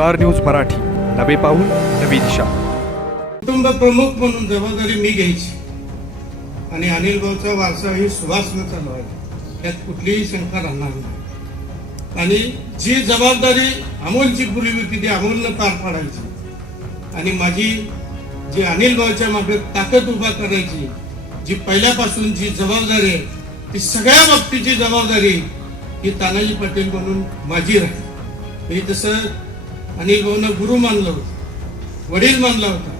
Star news Marathi. नवे पाऊल नवी दिशा. कुटुंब प्रमुख म्हणून जबाबदारी मी घ्यायची. आणि अनिल भाऊचा वारसा ही सुवासनं आहे. त्यात कुठलीही शंका राहणार नाही. आणि जी जबाबदारी अमोलची पुरी होती ती अमोलनं पार पाडायची. आणि माझी जी अनिल भाऊच्या मागे ताकद उभा करायची जी पहिल्यापासून जी जबाबदारी आहे ती सगळ्या बाबतीची जबाबदारी ही तानाजी पाटील म्हणून माझी राहील. मी तसं अनिल भाऊनं गुरु मानलं होतं. वडील मानला होता.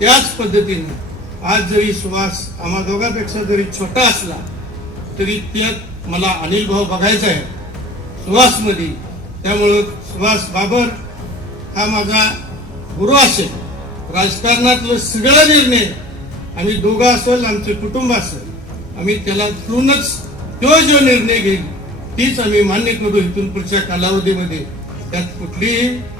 त्याच पद्धतीने आज जरी सुवास आम्हा दोघांपेक्षा जरी छोटा असला तरी त्यात मला अनिल भाऊ बघायचा आहे. सुहासमध्ये त्यामुळं सुहास बाबर हा माझा गुरु असेल. राजकारणातलं सगळं निर्णय आम्ही दोघं असेल आमचे कुटुंब असेल आम्ही त्याला धरूनच तो जो निर्णय घेईल तीच आम्ही मान्य करू इथून पुढच्या कालावधीमध्ये. त्यात कुठलीही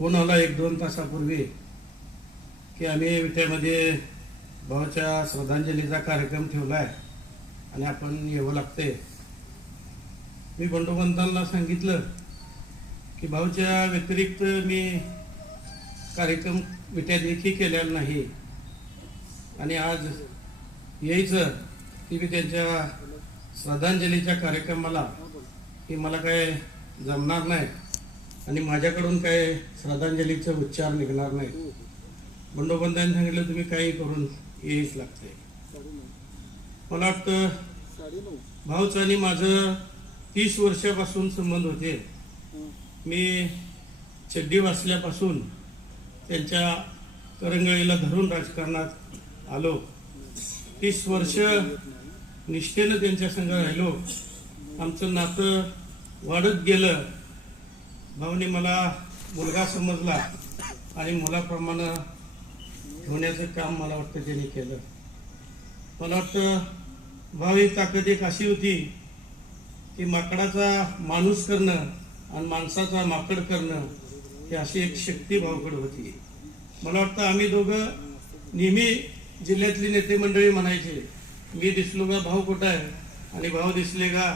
फोन आला एक दोन तासापूर्वी की आम्ही विट्यामध्ये भावाच्या श्रद्धांजलीचा कार्यक्रम ठेवला आहे आणि आपण यावं लागते मी बंडोपंतांना सांगितलं की भाऊच्या व्यतिरिक्त मी कार्यक्रम विट्या देखील केलेला नाही. आणि आज यायचं की मी त्यांच्या श्रद्धांजलीच्या कार्यक्रमाला की मला काय जमणार नाही. आणि माझ्याकडून काय श्रद्धांजलीचे उच्चार निघणार नाही. बंडोबंधाने सांगितलं तुम्ही काही करून येईच लागते मला वाटतं भाऊचं आणि माझं तीस वर्षापासून संबंध होते. मी चड्डी वाचल्यापासून त्यांच्या करंगळीला धरून राजकारणात आलो. तीस वर्ष निष्ठेनं त्यांच्या संग राहिलो. आमचं नातं वाढत गेलं. भाऊने मला मुलगा समजला आणि मुलाप्रमाणे ठेवण्याचं काम मला वाटतं त्यांनी केलं. मला वाटतं भाऊ ही ताकद एक अशी होती की माकडाचा माणूस करणं आणि माणसाचा माकड करणं ही अशी एक शक्ती भाऊकडे होती. मला वाटतं आम्ही दोघं नेहमी जिल्ह्यातली नेते मंडळी म्हणायचे मी दिसलो का भाऊ कुठं आहे आणि भाऊ दिसले का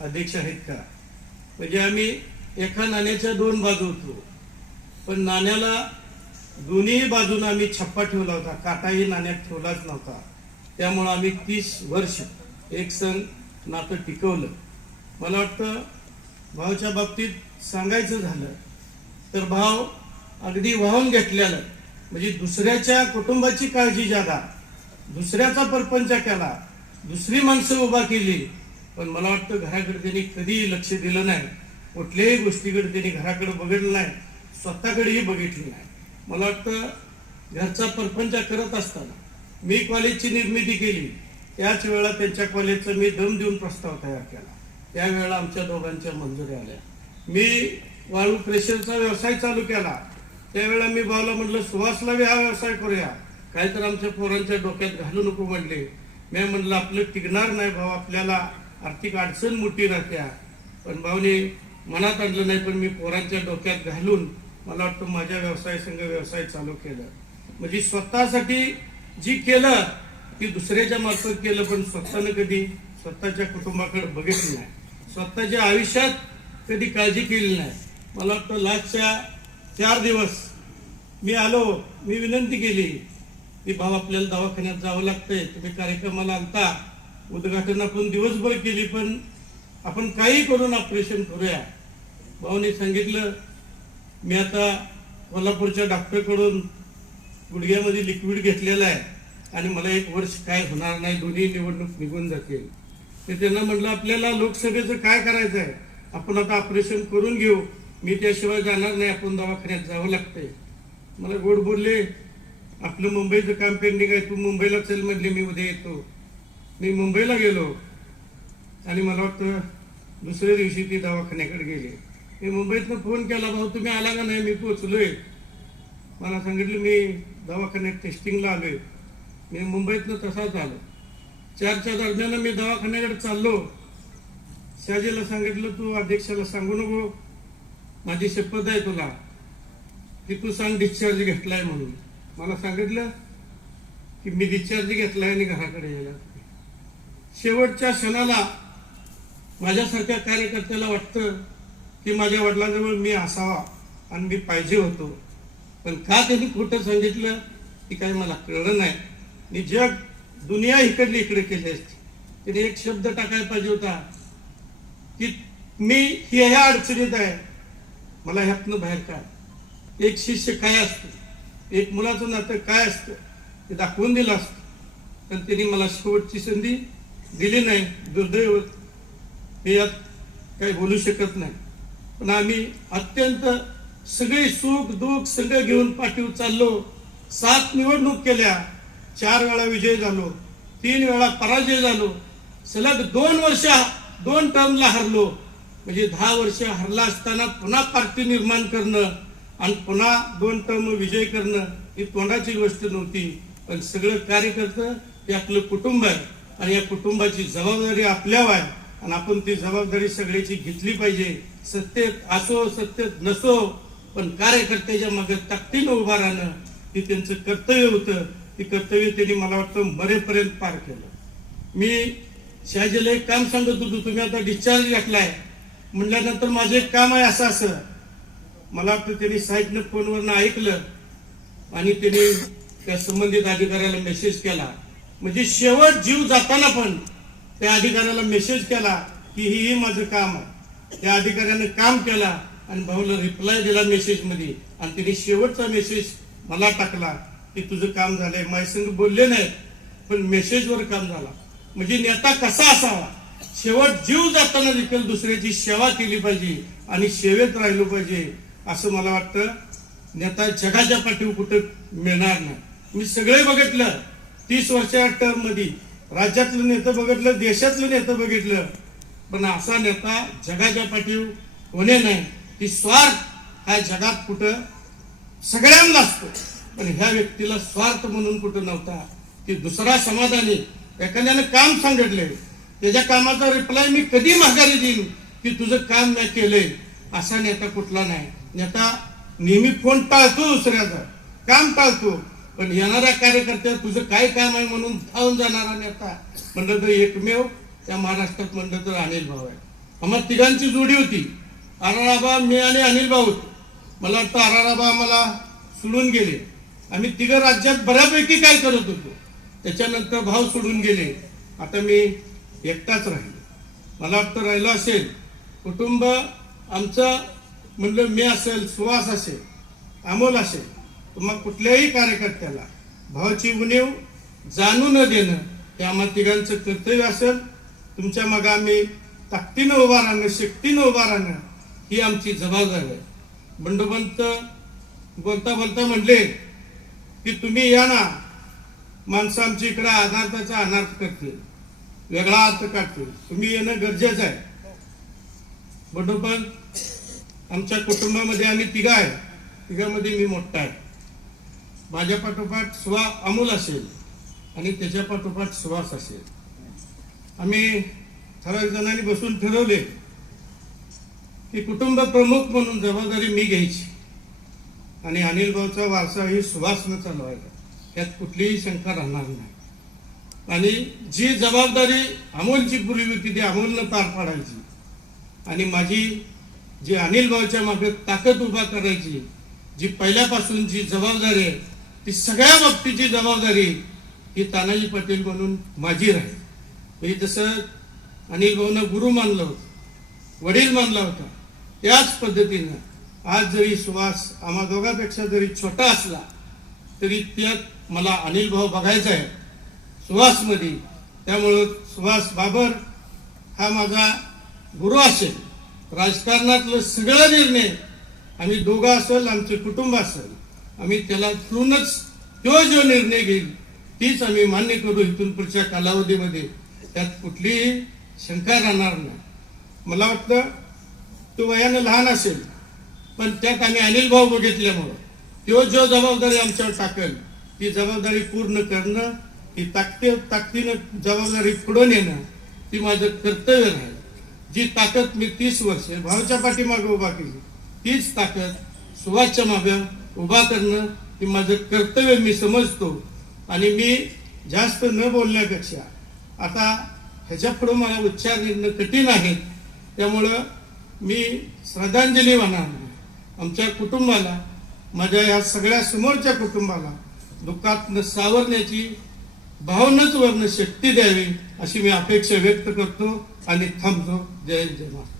अध्यक्ष आहेत का? म्हणजे आम्ही एका नाण्याच्या दोन बाजू होतो. पण नाण्याला दोन्ही बाजून आम्ही छप्पा ठेवला होता. काटाही नाण्यात ठेवलाच नव्हता. त्यामुळं आम्ही तीस वर्ष एक सण नातं टिकवलं. मला वाटतं भावाच्या बाबतीत सांगायचं झालं तर भाव अगदी वाहून घेतलेलं म्हणजे दुसऱ्याच्या कुटुंबाची काळजी जागा दुसऱ्याचा परपंच केला दुसरी माणसं उभा केली पण मला वाटतं घराकडे त्यांनी कधीही लक्ष दिलं नाही. कुठल्याही गोष्टीकडे त्यांनी घराकडे बघितलं नाही. स्वतःकडेही बघितली नाही. मला वाटतं घरचा परपंच करत असताना मी कॉलेजची निर्मिती केली. त्याच वेळा त्यांच्या कॉलेजचा मी दम देऊन प्रस्ताव तयार केला. त्यावेळेला आमच्या दोघांच्या मंजुरी आल्या. मी वाळू प्रेशरचा व्यवसाय चालू केला. त्यावेळेला मी भावाला म्हटलं सुहासला बी हा व्यवसाय करूया. काय तर आमच्या पोरांच्या डोक्यात घालू नको म्हणले मी म्हणलं आपलं टिकणार नाही भाऊ आपल्याला आर्थिक अडचण मोठी राहत्या पण भाऊने मनात आणलं नाही पण मी पोरांच्या डोक्यात घालून मला वाटतं माझ्या व्यवसाय संघ व्यवसाय चालू केलं. म्हणजे स्वतःसाठी जी केलं ती दुसऱ्याच्या मार्फत केलं पण स्वतःनं कधी स्वतःच्या कुटुंबाकडे बघितलं नाही. स्वतःच्या आयुष्यात कधी काळजी केली नाही. मला वाटतं लास्टच्या चार दिवस मी आलो मी विनंती केली की भाऊ आपल्याला दवाखान्यात जावं लागतंय. तुम्ही कार्यक्रमाला आणता उद्घाटन आपण दिवसभर केली पण आपण काही करून ऑपरेशन करूया. भाऊने सांगितलं मी आता कोल्हापूरच्या डॉक्टरकडून गुडघ्यामध्ये लिक्विड घेतलेलं आहे आणि मला एक वर्ष काय होणार नाही दोन्ही निवडणूक निघून जातील. तर त्यांना म्हटलं आपल्याला लोकसभेचं काय करायचं आहे? आपण आता ऑपरेशन करून घेऊ. मी त्याशिवाय जाणार नाही आपण दवाखान्यात जावं लागतंय. मला गोड बोलले आपलं मुंबईचं काम पेंडिंग आहे तू मुंबईला चल म्हटले मी उद्या येतो. मी मुंबईला गेलो. आणि मला वाटतं दुसऱ्या दिवशी ती दवाखान्याकडे गेली. मी मुंबईतनं फोन केला भाऊ तुम्ही आला का नाही? मी पोचलोय. मला सांगितलं मी दवाखान्यात टेस्टिंगला आलोय. मी मुंबईतनं तसाच आलो. चारच्या दरम्यान मी दवाखान्याकडे चाललो. शहाजीला सांगितलं तू अध्यक्षाला सांगू नको. माझी शपथ आहे तुला. की तू सांग डिस्चार्ज घेतलाय म्हणून. मला सांगितलं की मी डिस्चार्ज घेतलाय आणि घराकडे यायला शेवटच्या क्षणाला माझ्यासारख्या कार्यकर्त्याला वाटतं की माझ्या वडिलांजवळ मी असावा आणि मी पाहिजे होतो. पण का त्यांनी खोटं सांगितलं की काही मला कळलं नाही. मी जग दुनिया इकडली इकडे केली असती त्याने एक शब्द टाकायला पाहिजे होता की मी ह्या अडचणीत आहे. मला ह्यातनं बाहेर काय एक शिष्य काय असतं? एक मुलाचं नातं काय असतं? ते दाखवून दिलं असतं. पण त्यांनी मला शेवटची संधी दिली नाही. दुर्दैव मी यात काही बोलू शकत नाही. पण आम्ही अत्यंत सगळे सुख दुःख सगळं घेऊन पाठीवर चाललो. सात निवडणूक केल्या. चार वेळा विजय झालो. तीन वेळा पराजय झालो. सलग दोन वर्ष दोन टर्मला हरलो. म्हणजे दहा वर्ष हरला असताना पुन्हा पार्टी निर्माण करणं आणि पुन्हा दोन टर्म विजय करणं ही तोंडाची गोष्ट नव्हती. पण सगळं कार्यकर्तं हे आपलं कुटुंब आहे. आणि या कुटुंबाची जबाबदारी आपल्यावर आहे. आणि आपण ती जबाबदारी सगळ्याची घेतली पाहिजे. सत्तेत असो सत्तेत नसो पण कार्यकर्त्याच्या मागे ताकदीनं उभा राहणं ते त्यांचं कर्तव्य होतं. ते कर्तव्य त्यांनी मला वाटतं मरेपर्यंत पार केलं. मी शहाजीला एक काम सांगत होतो तुम्ही आता डिस्चार्ज घेतलाय. म्हणल्यानंतर माझं एक काम आहे असं असं. मला वाटतं त्यांनी साहेबनं फोनवरनं ऐकलं आणि त्यांनी त्या संबंधित अधिकाऱ्याला मेसेज केला. म्हणजे शेवट जीव जाताना पण त्या अधिकाऱ्याला मेसेज केला की ही ही माझं काम आहे. त्या अधिकाऱ्यानं काम केला आणि भाऊला रिप्लाय दिला मेसेजमध्ये. आणि तिने शेवटचा मेसेज मला टाकला की तुझं काम झालंय. माझ्या बोलले नाहीत पण मेसेजवर काम झाला. म्हणजे नेता कसा असावा? शेवट जीव जाताना देखील दुसऱ्याची सेवा केली पाहिजे आणि सेवेत राहिलो पाहिजे असं मला वाटतं. नेता जगाच्या पाठीवर कुठं मिळणार नाही. मी सगळे बघितलं. तीस वर्षाच्या टर्ममध्ये राज्यातलं नेतं बघितलं देशातलं नेतं बघितलं पण असा नेता जगाच्या पाठीव होणे नाही. की स्वार्थ हा जगात कुठं सगळ्यांना असतो. पण ह्या व्यक्तीला स्वार्थ म्हणून कुठं नव्हता. की दुसरा समाधानी एखाद्यानं काम सांगितले त्याच्या कामाचा रिप्लाय मी कधी माघारी देईन की तुझं काम नाही केलंय. असा नेता कुठला नाही. नेता नेहमी फोन टाळतो दुसऱ्याचा. काम टाळतो पण येणाऱ्या कार्यकर्त्या तुझं काय काम आहे म्हणून धावून जाणारा नेता म्हणलं तर एकमेव त्या महाराष्ट्रात म्हणलं तर अनिल भाऊ आहे आम्हाला तिघांची जोडी होती. आराराबा मी आणि अनिल भाऊ होतो. मला वाटतं आराराबा आम्हाला सोडून गेले. आम्ही तिघं राज्यात बऱ्यापैकी काय करत होतो त्याच्यानंतर भाऊ सोडून गेले. आता मी एकटाच राहिलो. मला वाटतं राहिलं असेल. कुटुंब आमचं म्हणलं मी असेल सुवास असेल अमोल असेल. मग कुठल्याही कार्यकर्त्याला भावाची उणीव जाणू न देणं हे आम्हा तिघांचं कर्तव्य असेल. तुमच्या मग आम्ही ताकदीनं उभा राहणं शक्तीनं उभा राहणं ही आमची जबाबदारी आहे. बंडोबंत बोलता बोलता म्हणले की तुम्ही या ना माणसं आमच्या इकडे अनार्थाचा अनार्थ करतील वेगळा अर्थ काढतील. तुम्ही येणं गरजेचं आहे. बंडोबंत आमच्या कुटुंबामध्ये आम्ही तिघा आहे. तिघामध्ये मी मोठा आहे. माझ्या पाठोपाठ सुवा अमोल असेल आणि त्याच्या पाठोपाठ सुवास असेल. आम्ही ठराविक जणांनी बसून ठरवले की कुटुंब प्रमुख म्हणून जबाबदारी मी घ्यायची आणि अनिल भाऊचा वारसा ही सुवासनं चालवायचा त्यात कुठलीही शंका राहणार नाही. आणि जी जबाबदारी अमोलची पूर्वी होती ती अमोलनं पार पाडायची आणि माझी जी अनिल भाऊच्या मागे ताकद उभा करायची जी पहिल्यापासून जी जबाबदारी आहे ती सगळ्या बाबतीची जबाबदारी ही तानाजी पाटील म्हणून माझी राहील. म्हणजे जसं अनिल भाऊनं गुरु मानलं होतं वडील मानला होता त्याच पद्धतीनं आज जरी सुवास आम्हा दोघांपेक्षा जरी छोटा असला तरी त्यात मला अनिल भाऊ बघायचा आहे. सुहासमध्ये त्यामुळं सुहास बाबर हा माझा गुरु असेल. राजकारणातलं सगळं निर्णय आम्ही दोघं असेल आमचे कुटुंब असेल. आम्ही त्याला ठेवूनच तो जो निर्णय घेईल तीच आम्ही मान्य करू इथून पुढच्या कालावधीमध्ये. त्यात कुठलीही शंका राहणार नाही. मला वाटतं तो वयानं लहान असेल पण त्यात आम्ही अनिल भाऊ बघितल्यामुळं तो जो जबाबदारी आमच्यावर टाकेल ती जबाबदारी पूर्ण करणं ही ताकदी ताकदीनं जबाबदारी पुढे नेणं ती माझं कर्तव्य राहील. जी ताकद मी तीस वर्ष भावच्या पाठीमागे उभा केली तीच ताकद सुभाषच्या मागे उभा करणं ही माझं कर्तव्य मी समजतो. आणि मी जास्त न बोलण्यापेक्षा आता ह्याच्या पुढं मला उच्चार निघणं कठीण आहे. त्यामुळं मी श्रद्धांजली म्हणणार आमच्या कुटुंबाला माझ्या या सगळ्या समोरच्या कुटुंबाला दुःखात सावरण्याची भावनाच वर्ण शक्ती द्यावी अशी मी अपेक्षा व्यक्त करतो आणि थांबतो. जय जय महाराज